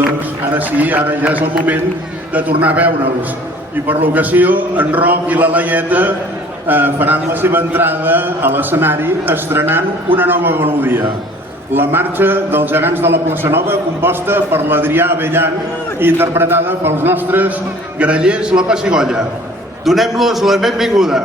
doncs ara sí, ara ja és el moment de tornar a veure'ls. I per l'ocasió, en Roc i la Laieta faran la seva entrada a l'escenari estrenant una nova melodia. La marxa dels gegants de la Plaça Nova, composta per l'Adrià Abellan i interpretada pels nostres grallers La Pessigolles. Donem-los la benvinguda.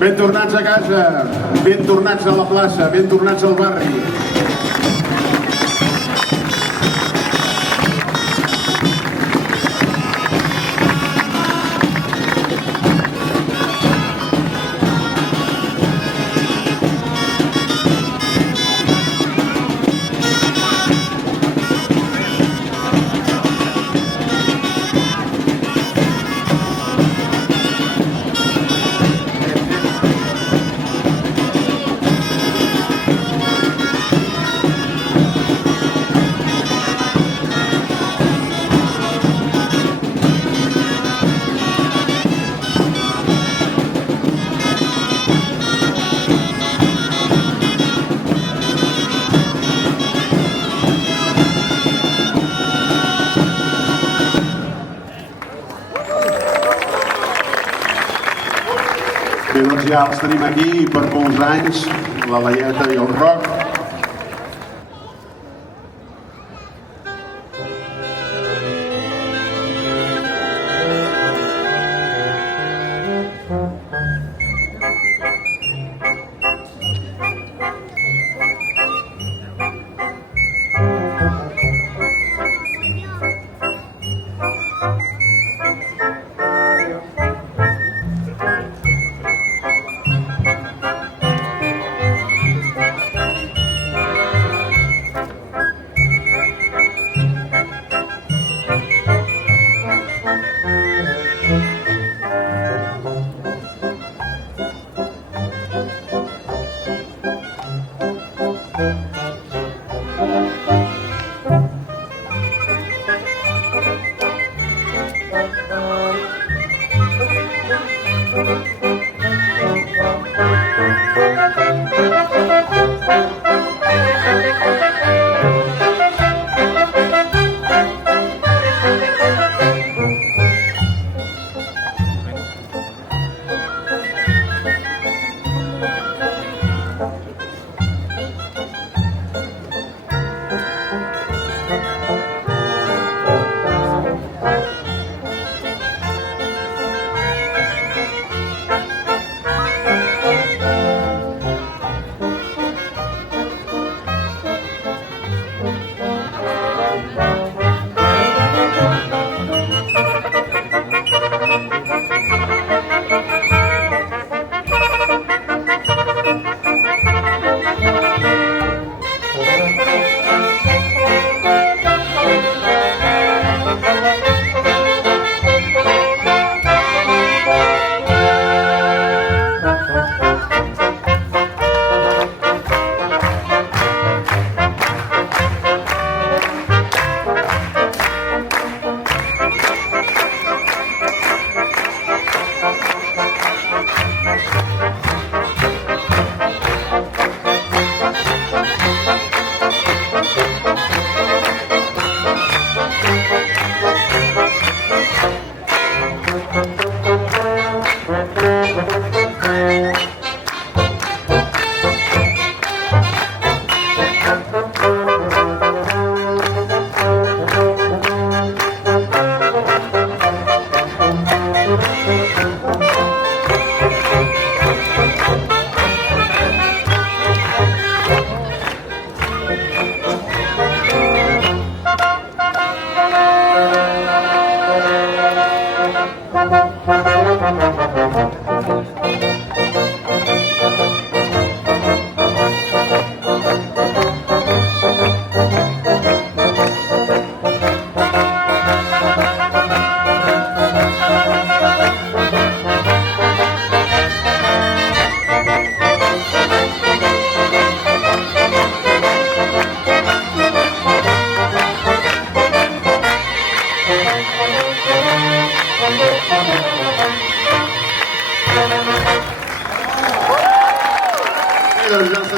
Ben tornats a casa, ben tornats a la plaça, ben tornats al barri. Bé, doncs ja els tenim aquí per molts anys, la Laieta i el Roc.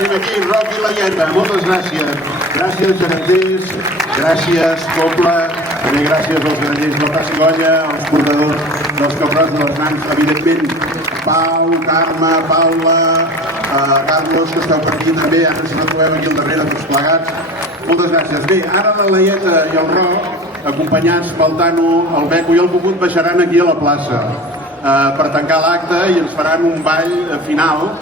tenim aquí, Roc i Laieta. Moltes gràcies. Gràcies, geganters. Gràcies, Poble. També gràcies als grangers del Pessigolles, als portadors dels Cabrons de les Mans, evidentment, Pau, Carme, Paula, Carlos, que esteu per aquí també, ara ens retrobem aquí al darrere tots plegats. Moltes gràcies. Bé, ara la Laieta i el Roc, acompanyats pel Tano, el Beco i el Cucut, baixaran aquí a la plaça per tancar l'acte i ens faran un ball final.